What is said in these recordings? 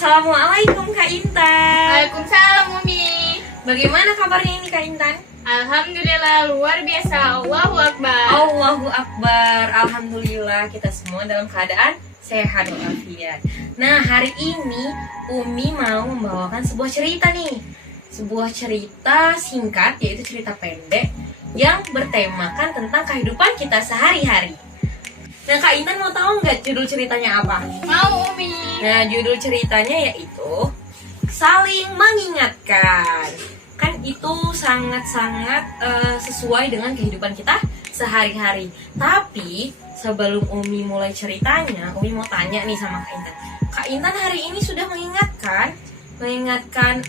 Assalamualaikum Kak Intan. Waalaikumsalam Umi. Bagaimana kabarnya ini Kak Intan? Alhamdulillah luar biasa. Allahu Akbar. Allahu Akbar. Alhamdulillah kita semua dalam keadaan sehat walafiat. Nah, hari ini Umi mau membawakan sebuah cerita nih. Sebuah cerita singkat, yaitu cerita pendek yang bertemakan tentang kehidupan kita sehari-hari. Nah, Kak Intan mau tahu nggak judul ceritanya apa? Mau Umi. Nah, judul ceritanya yaitu Saling Mengingatkan. Kan itu sangat-sangat sesuai dengan kehidupan kita sehari-hari. Tapi sebelum Umi mulai ceritanya, Umi mau tanya nih sama Kak Intan. Kak Intan hari ini sudah mengingatkan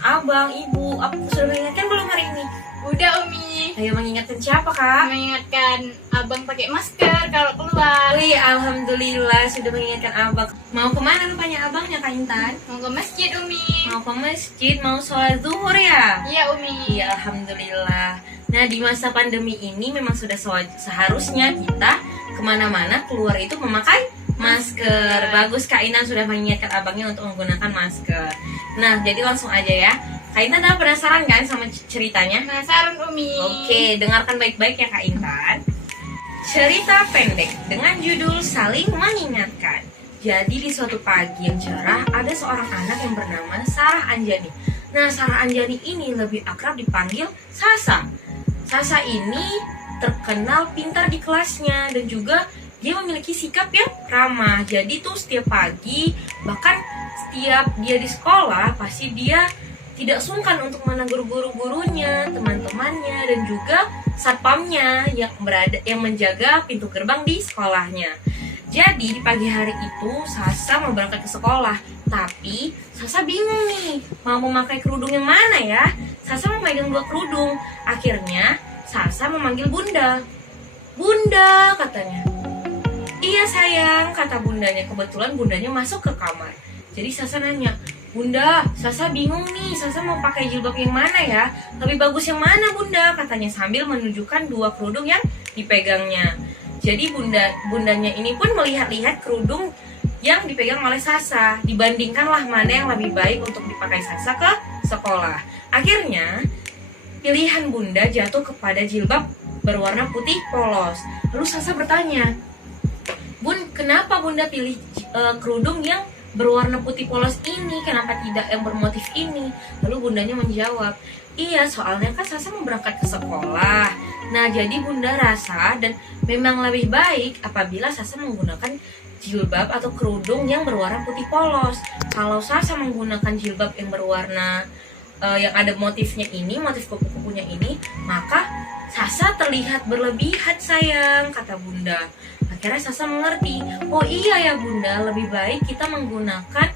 abang, ibu, sudah mengingatkan belum hari ini? Udah Umi. Ayo, mengingatkan siapa Kak? Mengingatkan abang pakai masker kalau keluar. Wih, alhamdulillah sudah mengingatkan abang. Mau kemana rupanya abangnya Kak Intan? Mau ke masjid Umi. Mau ke masjid, mau sholat zuhur ya? Iya Umi. Iya, alhamdulillah. Nah, di masa pandemi ini memang sudah seharusnya kita kemana-mana keluar itu memakai masker. Bagus, Kak Intan sudah mengingatkan abangnya untuk menggunakan masker. Nah, jadi langsung aja ya. Kak Intan udah penasaran kan sama ceritanya? Penasaran Umi. Oke, dengarkan baik-baik ya Kak Intan. Cerita pendek dengan judul Saling Mengingatkan. Jadi di suatu pagi yang cerah, ada seorang anak yang bernama Sarah Anjani. Nah, Sarah Anjani ini lebih akrab dipanggil Sasa. Sasa ini terkenal pintar di kelasnya dan juga dia memiliki sikap yang ramah. Jadi tuh setiap pagi, bahkan setiap dia di sekolah, pasti dia tidak sungkan untuk menegur guru-gurunya, teman-temannya, dan juga satpamnya yang menjaga pintu gerbang di sekolahnya. Jadi di pagi hari itu Sasa mau berangkat ke sekolah, tapi Sasa bingung nih mau memakai kerudung yang mana ya. Sasa memegang dua kerudung. Akhirnya Sasa memanggil Bunda. Bunda, katanya. Iya sayang, kata bundanya. Kebetulan bundanya masuk ke kamar. Jadi Sasa nanya, Bunda, Sasa bingung nih, Sasa mau pakai jilbab yang mana ya? Lebih bagus yang mana Bunda? Katanya sambil menunjukkan dua kerudung yang dipegangnya. Jadi bundanya ini pun melihat-lihat kerudung yang dipegang oleh Sasa. Dibandingkanlah mana yang lebih baik untuk dipakai Sasa ke sekolah. Akhirnya, pilihan Bunda jatuh kepada jilbab berwarna putih polos. Lalu Sasa bertanya, Bun, kenapa Bunda pilih kerudung yang berwarna putih polos ini, kenapa tidak yang bermotif ini? Lalu bundanya menjawab, iya soalnya kan Sasa mau berangkat ke sekolah. Nah, jadi bunda rasa dan memang lebih baik apabila Sasa menggunakan jilbab atau kerudung yang berwarna putih polos. Kalau Sasa menggunakan jilbab yang berwarna yang ada motifnya ini, motif kupu-kupunya ini, maka Sasa terlihat berlebihan sayang, kata bunda. Akhirnya Sasa mengerti, oh iya ya bunda, lebih baik kita menggunakan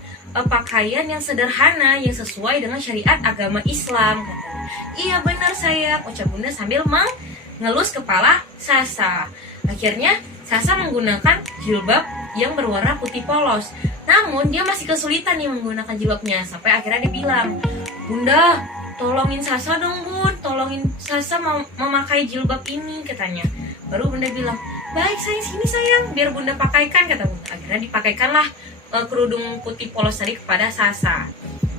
pakaian yang sederhana, yang sesuai dengan syariat agama Islam, katanya. Iya benar sayang, ucap bunda sambil mengelus kepala Sasa. Akhirnya Sasa menggunakan jilbab yang berwarna putih polos. Namun dia masih kesulitan nih menggunakan jilbabnya. Sampai akhirnya dia bilang, Bunda, tolongin Sasa dong bun, tolongin Sasa memakai jilbab ini, katanya. Baru bunda bilang, baik sayang, sini sayang, biar bunda pakaikan, kata bunda. Akhirnya dipakaikanlah kerudung putih polos tadi kepada Sasa.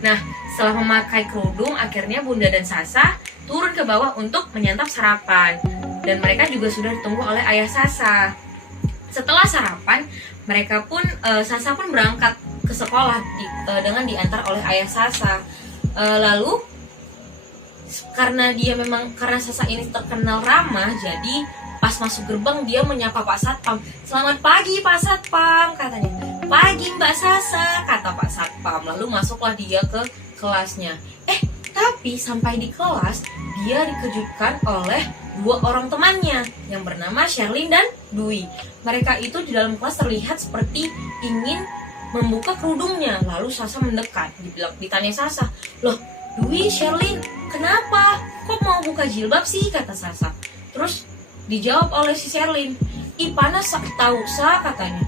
Nah, setelah memakai kerudung, akhirnya bunda dan Sasa turun ke bawah untuk menyantap sarapan. Dan mereka juga sudah ditunggu oleh ayah Sasa. Setelah sarapan, mereka pun Sasa pun berangkat ke sekolah dengan diantar oleh ayah Sasa. Lalu karena Sasa ini terkenal ramah, jadi pas masuk gerbang dia menyapa Pak Satpam. Selamat pagi Pak Satpam, katanya. Pagi Mbak Sasa, kata Pak Satpam. Lalu masuklah dia ke kelasnya. Tapi sampai di kelas dia dikejutkan oleh dua orang temannya yang bernama Sherlyn dan Dwi. Mereka itu di dalam kelas terlihat seperti ingin membuka kerudungnya. Lalu Sasa mendekat, ditanya Sasa, loh Dwi, Sherlyn, kenapa? Kok mau buka jilbab sih? Kata Sasa. Terus dijawab oleh si Sherlyn, ih panas tahu Sa, katanya.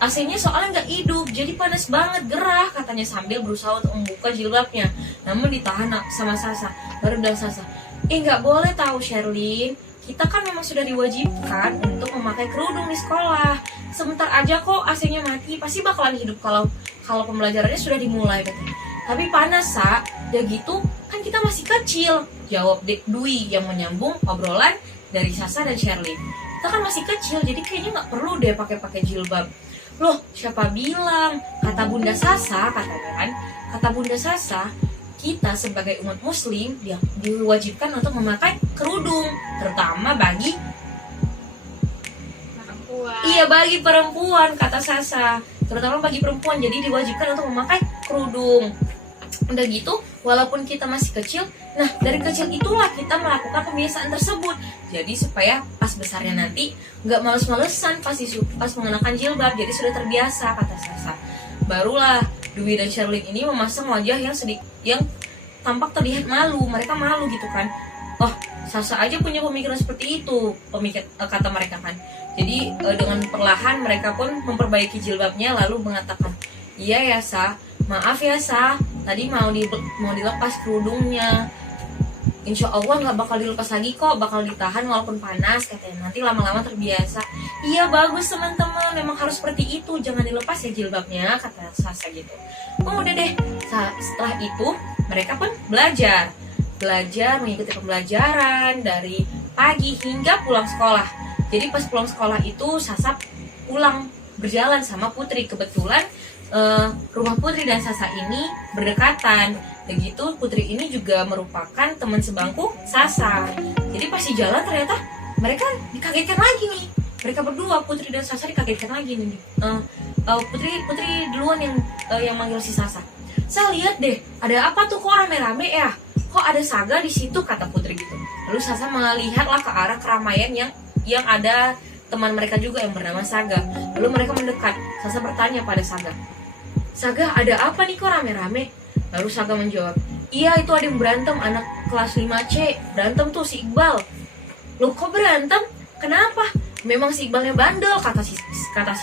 AC-nya soalnya nggak hidup, jadi panas banget, gerah, katanya sambil berusaha untuk membuka jilbabnya. Namun ditahan sama Sasa. Baru bilang Sasa, nggak boleh tahu Sherlyn, kita kan memang sudah diwajibkan untuk memakai kerudung di sekolah. Sebentar aja kok AC-nya mati, pasti bakalan hidup kalau kalau pembelajarannya sudah dimulai katanya. Tapi panas Sa, ya gitu kan kita masih kecil, jawab Dwi yang menyambung obrolan dari Sasa dan Sherlyn. Kita kan masih kecil, jadi kayaknya nggak perlu deh pakai jilbab. Loh, siapa bilang? Kata Bunda Sasa, katanya kan. Kata Bunda Sasa, kita sebagai umat muslim diwajibkan untuk memakai kerudung, terutama bagi perempuan. Iya, bagi perempuan, kata Sasa. Terutama bagi perempuan, jadi diwajibkan untuk memakai kerudung. Udah gitu, walaupun kita masih kecil, nah dari kecil itulah kita melakukan kebiasaan tersebut. Jadi supaya pas besarnya nanti nggak males-malesan pas mengenakan jilbab, jadi sudah terbiasa, kata Sasa. Barulah Dwi dan Sherlyn ini memasang wajah yang tampak terlihat malu. Mereka malu gitu kan. Oh, Sasa aja punya pemikiran seperti itu, kata mereka kan. Jadi dengan perlahan mereka pun memperbaiki jilbabnya lalu mengatakan, iya ya Sa, maaf ya Sa, tadi mau dilepas kerudungnya. Insya Allah nggak bakal dilepas lagi kok, bakal ditahan walaupun panas katanya. Nanti lama-lama terbiasa. Iya bagus teman-teman, memang harus seperti itu, jangan dilepas ya jilbabnya, kata Sasa gitu. Oh udah deh, setelah itu mereka pun belajar mengikuti pembelajaran dari pagi hingga pulang sekolah. Jadi pas pulang sekolah itu Sasa pulang berjalan sama Putri. Kebetulan rumah Putri dan Sasa ini berdekatan. Begitu Putri ini juga merupakan teman sebangku Sasa. Jadi pas di jalan ternyata mereka dikagetkan lagi nih. Mereka berdua, Putri dan Sasa, dikagetkan lagi nih. Putri duluan yang manggil si Sasa. Saya lihat deh, ada apa tuh kok rame-rame ya? Kok ada Saga di situ, kata Putri gitu. Lalu Sasa melihatlah ke arah keramaian yang ada teman mereka juga yang bernama Saga. Lalu mereka mendekat. Sasa bertanya pada Saga, Saga, ada apa nih kok rame-rame? Lalu Saga menjawab, iya itu ada yang berantem, anak kelas 5C. Berantem tuh si Iqbal. Loh kok berantem? Kenapa? Memang si Iqbalnya bandel, kata si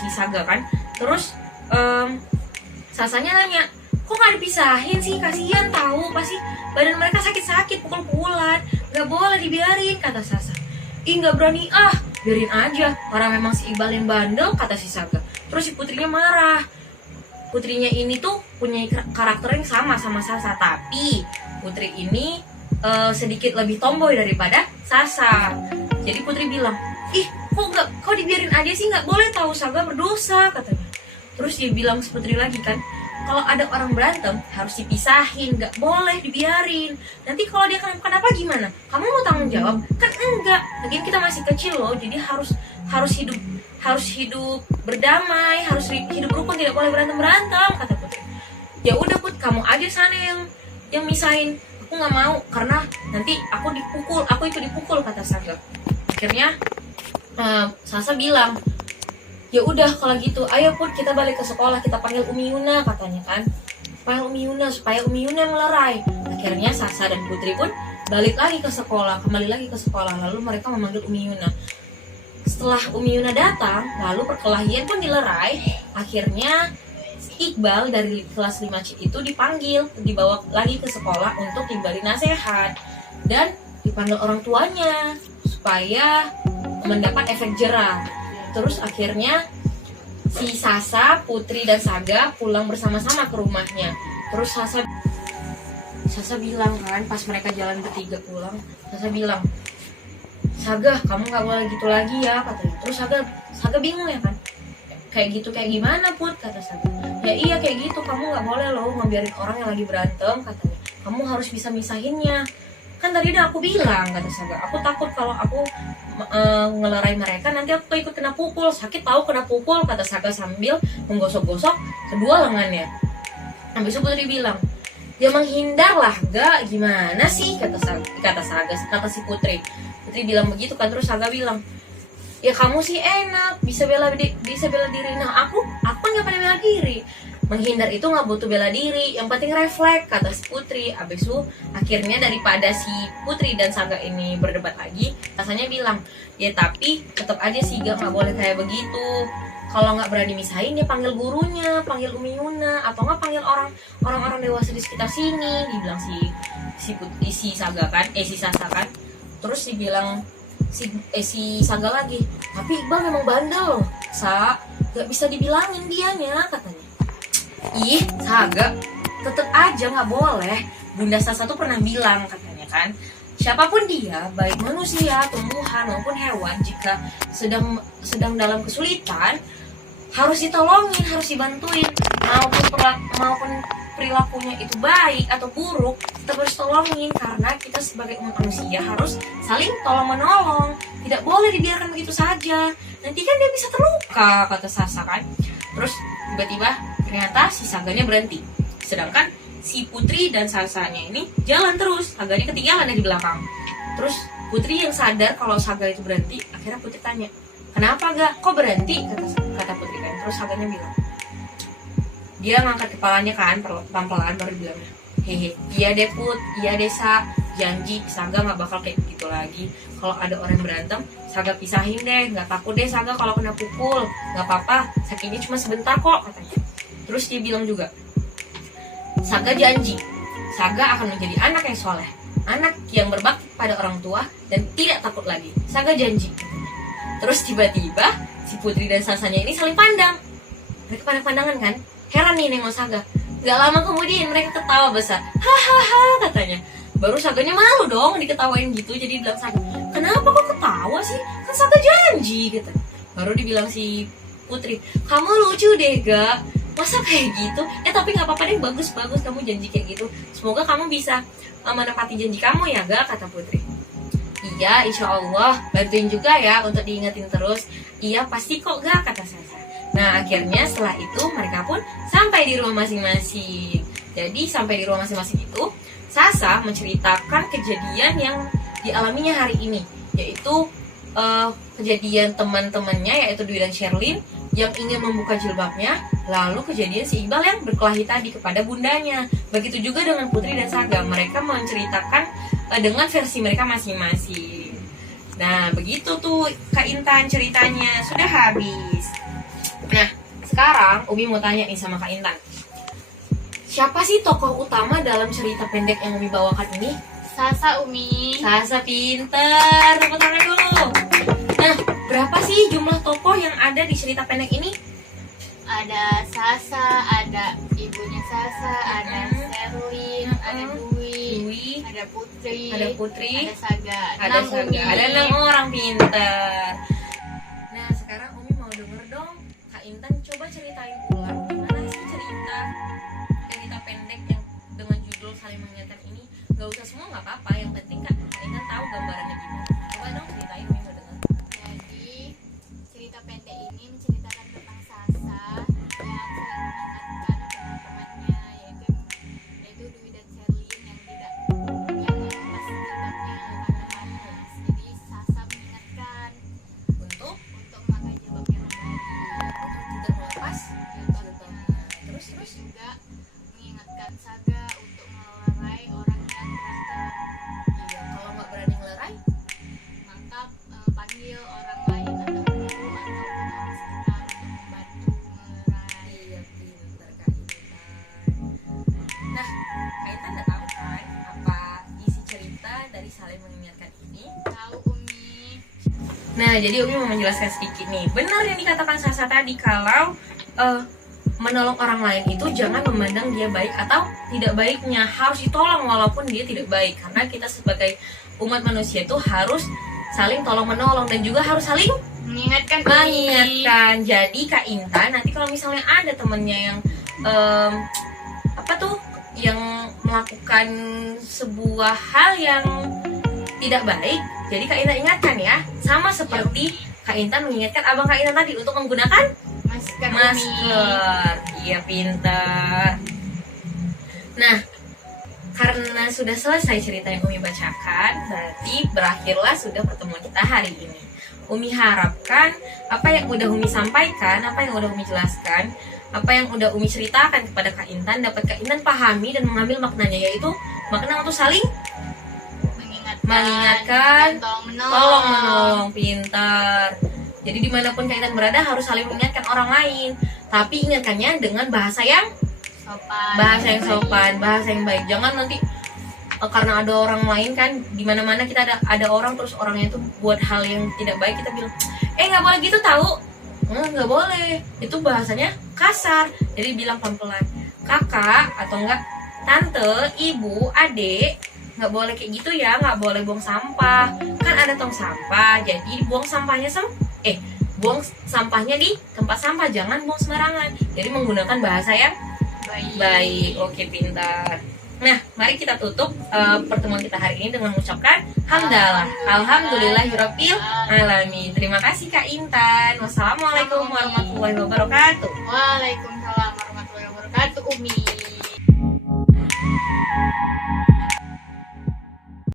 Saga kan. Terus Sasanya nanya, kok gak dipisahin sih? Kasihan tahu, pasti badan mereka sakit-sakit, pukul-pukulan. Gak boleh dibiarin, kata Sasa. Ih gak berani biarin aja, orang memang si Iqbal yang bandel, kata si Saga. Terus si Putrinya marah. Putrinya ini tuh punya karakter yang sama Sasa, tapi Putri ini sedikit lebih tomboy daripada Sasa. Jadi Putri bilang, ih kok dibiarin aja sih, nggak boleh tahu, Saga berdosa, katanya. Terus dia bilang ke Putri lagi kan, kalau ada orang berantem harus dipisahin, nggak boleh dibiarin. Nanti kalau dia kenapa gimana? Kamu mau tanggung jawab? Kan enggak. Lagian kita masih kecil loh, jadi harus hidup berdamai, harus hidup rukun, tidak boleh berantem, kata Putri. Ya udah Put, kamu aja sana yang misahin. Aku nggak mau karena nanti aku itu dipukul, kata Saga. Akhirnya Sasa bilang, ya udah kalau gitu, ayo Put kita balik ke sekolah, kita panggil Umi Yuna, katanya kan. Panggil Umi Yuna supaya Umi Yuna melerai. Akhirnya Sasa dan Putri pun kembali lagi ke sekolah, lalu mereka memanggil Umi Yuna. Setelah Umi Yuna datang, lalu perkelahian pun dilerai. Akhirnya Iqbal dari kelas 5C itu dibawa lagi ke sekolah untuk diberi nasihat dan dipanggil orang tuanya supaya mendapat efek jera. Terus akhirnya si Sasa, Putri dan Saga pulang bersama-sama ke rumahnya. Terus Sasa bilang kan, pas mereka jalan bertiga pulang, Sasa bilang, Saga, kamu gak boleh gitu lagi ya, katanya. Terus Saga bingung ya kan, kayak gitu kayak gimana Put, kata Saga. Ya iya kayak gitu, kamu gak boleh loh ngebiarin orang yang lagi berantem, katanya. Kamu harus bisa misahinnya. Kan tadi udah aku bilang, kata Saga, aku takut kalau aku ngelerai mereka nanti aku ikut kena pukul, sakit tahu kena pukul, kata Saga sambil menggosok-gosok kedua lengannya. Habis itu Putri bilang, ya menghindarlah, gak gimana sih, kata si Putri. Putri bilang begitu kan. Terus Saga bilang, ya kamu sih enak bisa bela diri. Nah aku kan nggak pernah bela diri. Menghindar itu nggak butuh bela diri, yang penting refleks, kata si Putri. Abis itu akhirnya daripada si Putri dan Saga ini berdebat lagi, rasanya bilang, ya tapi tetap aja sih nggak boleh kayak begitu. Kalau nggak berani misahin ya panggil gurunya, panggil Umi Yuna, atau nggak panggil orang-orang dewasa di sekitar sini, dibilang si Saga kan, si Sasa kan. Terus dibilang si Saga lagi, tapi Iqbal memang bandel loh, gak bisa dibilangin dianya, katanya. Ih, Saga, tetep aja nggak boleh. Bunda Sasa tuh pernah bilang katanya kan, siapapun dia, baik manusia, tumbuhan maupun hewan, jika sedang dalam kesulitan, harus ditolongin, harus dibantuin. Maupun perilakunya itu baik atau buruk, kita harus tolongin karena kita sebagai umat manusia harus saling tolong menolong. Tidak boleh dibiarkan begitu saja. Nanti kan dia bisa terluka, kata Sasa kan. Terus tiba-tiba ternyata si Saganya berhenti. Sedangkan si Putri dan Sasanya ini jalan terus. Saganya ketinggalan di belakang. Terus Putri yang sadar kalau Saga itu berhenti, akhirnya Putri tanya, kenapa gak? Kok berhenti? Kata Putri kan. Terus Saganya bilang, dia ngangkat kepalanya kan pelan-pelan baru bilang, hehe, iya deh Put, iya deh Sa, janji Saga gak bakal kayak gitu lagi. Kalau ada orang berantem, Saga pisahin deh, gak takut deh Saga kalau kena pukul, gak apa-apa, sakitnya cuma sebentar kok, katanya. Terus dia bilang juga, Saga janji, Saga akan menjadi anak yang soleh, anak yang berbakti pada orang tua dan tidak takut lagi. Saga janji, katanya. Terus tiba-tiba si Putri dan Sasanya ini saling pandang. Mereka pandang-pandangan kan, heran nih nengok Saga. Gak lama kemudian mereka ketawa besar, hahaha katanya. Baru Saganya malu dong diketawain gitu, jadi bilang Saga, kenapa kok ketawa sih? Kan Saga janji gitu. Baru dibilang si Putri, kamu lucu deh Ga, masa kayak gitu? Tapi gak apa-apa deh, bagus-bagus kamu janji kayak gitu. Semoga kamu bisa menepati janji kamu ya Ga, kata Putri. Iya, insya Allah, bantuin juga ya untuk diingetin terus. Iya pasti kok Ga, kata Sasa. Nah akhirnya setelah itu mereka pun sampai di rumah masing-masing. Jadi sampai di rumah masing-masing itu Sasa menceritakan kejadian yang dialaminya hari ini, yaitu kejadian teman-temannya yaitu Dwi dan Sherlyn yang ingin membuka jilbabnya, lalu kejadian si Iqbal yang berkelahi tadi kepada bundanya. Begitu juga dengan Putri dan Saga, mereka menceritakan dengan versi mereka masing-masing. Nah begitu tuh Kak Intan ceritanya, sudah habis. Nah, sekarang Umi mau tanya nih sama Kak Intan. Siapa sih tokoh utama dalam cerita pendek yang Umi bawakan ini? Sasa Umi. Sasa pinter, tepuk tangan dulu. Nah, berapa sih jumlah tokoh yang ada di cerita pendek ini? Ada Sasa, ada ibunya Sasa, ada Sherlyn, ada Dwi, ada Putri, ada Saga. Ada 6 Saga. Umi. Ada 6 orang pinter. Nah, sekarang Umi mau denger dong. Kak Intan coba ceritain ulang gimana sih cerita pendek yang dengan judul Saling Mengingatkan ini. Gak usah semua gak apa-apa, yang penting Kak Intan tahu gambarannya gimana. Coba dong ceritain, Umi mau denger. Jadi cerita pendek ini menceritakan tentang Sasa yang sering mengingatkan teman-temannya yaitu Dwi dan Sherlyn yang melepas jilbabnya karena panas. Jadi Sasa mengingatkan Untuk memakai jilbabnya kembali. tidak melepas jilbabnya. Terus Juga mengingatkan Saga untuk melerai orang yang berantem. iya, kalau nggak berani ngelerai, Maka panggil orang lain atau guru ataupun orang sekitar untuk membantu melerai. iya pinter Kak Intan. Nah, Kak Intan udah tahu kan apa isi cerita dari Saling Mengingatkan ini? Tahu Umi. Nah, jadi Umi mau menjelaskan sedikit nih. Benar yang dikatakan Sasa tadi, kalau menolong orang lain itu jangan memandang dia baik atau tidak baiknya, harus ditolong walaupun dia tidak baik, karena kita sebagai umat manusia itu harus saling tolong menolong dan juga harus saling Mengingatkan Umi. mengingatkan. Jadi Kak Intan nanti kalau misalnya ada temennya yang yang melakukan sebuah hal yang tidak baik, jadi Kak Intan ingatkan ya, sama seperti Kak Intan mengingatkan abang Kak Intan tadi untuk menggunakan Masker. masker. Iya pintar. Nah, karena sudah selesai cerita yang Umi bacakan, berarti berakhirlah sudah pertemuan kita hari ini. Umi harapkan apa yang udah Umi sampaikan, apa yang udah Umi jelaskan, apa yang udah Umi ceritakan kepada Kak Intan dapat Kak Intan pahami dan mengambil maknanya, yaitu makna untuk saling mengingatkan, dan tolong tolong menolong. Pintar. Jadi dimanapun Kak Intan berada harus saling mengingatkan orang lain, tapi ingatkannya dengan bahasa yang sopan, bahasa yang baik. Jangan nanti karena ada orang lain kan, dimana-mana kita ada orang terus orangnya itu buat hal yang tidak baik, kita bilang nggak boleh gitu tahu, Nggak boleh, itu bahasanya kasar. Jadi bilang pelan-pelan, kakak atau enggak tante, ibu, adik, nggak boleh kayak gitu ya, nggak boleh buang sampah. Kan ada tong sampah, jadi buang sampahnya buang sampahnya di tempat sampah, jangan buang sembarangan. Jadi menggunakan bahasa yang baik. Oke, pintar. Nah, mari kita tutup pertemuan kita hari ini dengan mengucapkan hamdalah. Alhamdulillahirabbil alamin. Terima kasih Kak Intan. Wassalamualaikum warahmatullahi wabarakatuh. Waalaikumsalam warahmatullahi wabarakatuh, Umi.